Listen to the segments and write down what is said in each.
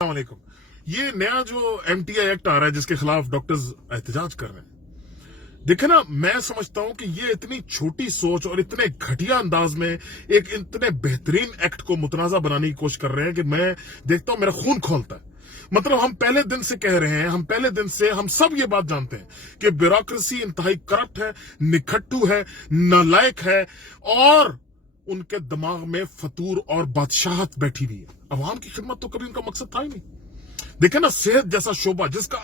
السلام علیکم. یہ نیا جو ایم ٹی آئی ایکٹ آ رہا ہے جس کے خلاف ڈاکٹرز احتجاج کر رہے ہیں، دیکھیں نا، میں سمجھتا ہوں کہ یہ اتنی چھوٹی سوچ اور اتنے گھٹیا انداز میں ایک اتنے بہترین ایکٹ کو متنازع بنانے کی کوشش کر رہے ہیں کہ میں دیکھتا ہوں میرا خون کھولتا ہے. مطلب ہم پہلے دن سے کہہ رہے ہیں، ہم سب یہ بات جانتے ہیں کہ بیوروکریسی انتہائی کرپٹ ہے، نکھٹو ہے، نالائق ہے، اور ان کے دماغ میں فتور اور بادشاہت بیٹھی ہوئی ہے. عوام کی خدمت تو کبھی ان کا مقصد تھا ہی نہیں. دیکھیں نا، صحت جیسا شعبہ جس کا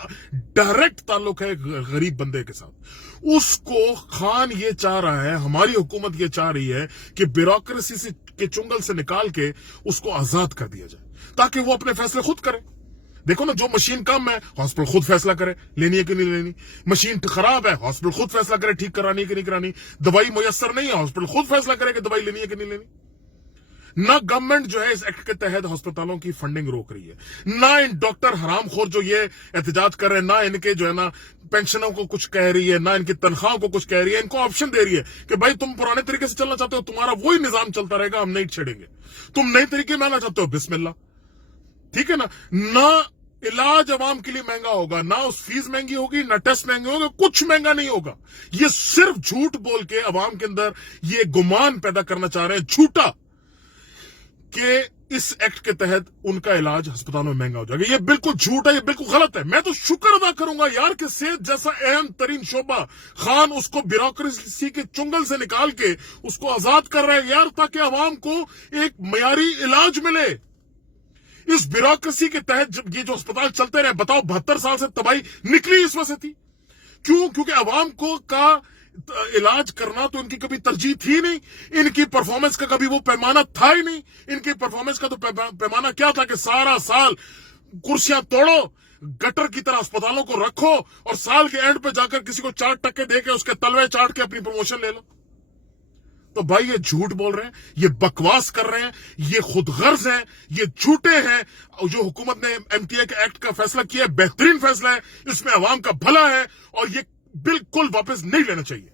ڈائریکٹ تعلق ہے غریب بندے کے ساتھ، اس کو خان یہ چاہ رہا ہے، ہماری حکومت یہ چاہ رہی ہے کہ بیوروکریسی کے چنگل سے نکال کے اس کو آزاد کر دیا جائے تاکہ وہ اپنے فیصلے خود کرے. دیکھو نا، جو مشین کم ہے ہاسپٹل خود فیصلہ کرے لینی ہے کہ نہیں لینی، مشین خراب ہے ہاسپٹل خود فیصلہ کرے ٹھیک کرانی ہے کہ نہیں کرانی، دوائی میسر نہیں ہے ہاسپٹل خود فیصلہ کرے کہ دوائی لینی ہے کہ نہیں لینی. نہ گورنمنٹ جو ہے اس ایکٹ کے تحت ہسپتالوں کی فنڈنگ روک رہی ہے، نہ ان ڈاکٹر حرام خور جو یہ احتجاج کر رہے ہیں، نہ ان کے جو ہے نا پینشنوں کو کچھ کہہ رہی ہے، نہ ان کی تنخواہوں کو کچھ کہہ رہی ہے. ان کو آپشن دے رہی ہے کہ بھائی تم پرانے طریقے سے چلنا چاہتے ہو، تمہارا وہی نظام چلتا رہے گا، ہم نہیں چھیڑیں گے. تم نئے طریقے میں آنا چاہتے ہو، بسم اللہ. ٹھیک ہے نا. نہ علاج عوام کے لیے مہنگا ہوگا، نہ اس فیس مہنگی ہوگی، نہ ٹیسٹ مہنگے ہوگا، کچھ مہنگا نہیں ہوگا. یہ صرف جھوٹ بول کے عوام کے اندر یہ گمان پیدا کرنا چاہ رہے ہیں جھوٹا کہ اس ایکٹ کے تحت ان کا علاج ہسپتالوں میں مہنگا ہو جائے گا. یہ بالکل جھوٹ ہے، یہ بالکل غلط ہے. میں تو شکر ادا کروں گا یار کہ صحت جیسا اہم ترین شعبہ خان اس کو بیوروکریسی کے چنگل سے نکال کے اس کو آزاد کر رہے ہیں یار، تاکہ عوام کو ایک معیاری علاج ملے. اس بیوروکریسی کے تحت جب یہ جو اسپتال چلتے رہے، بتاؤ 72 سال سے تباہی نکلی اس وجہ سے تھی. کیونکہ عوام کو کا علاج کرنا تو ان کی کبھی ترجیح تھی نہیں. ان کی پرفارمنس کا کبھی وہ پیمانہ تھا ہی نہیں. ان کی پرفارمنس کا تو پیمانہ کیا تھا کہ سارا سال کرسیاں توڑو، گٹر کی طرح اسپتالوں کو رکھو، اور سال کے اینڈ پہ جا کر کسی کو 4 ٹکے دے کے اس کے تلوے چاٹ کے اپنی پروموشن لے لو. تو بھائی یہ جھوٹ بول رہے ہیں، یہ بکواس کر رہے ہیں، یہ خود غرض ہیں، یہ جھوٹے ہیں. جو حکومت نے ایم ٹی اے ایکٹ کا فیصلہ کیا ہے، بہترین فیصلہ ہے، اس میں عوام کا بھلا ہے، اور یہ بالکل واپس نہیں لینا چاہیے.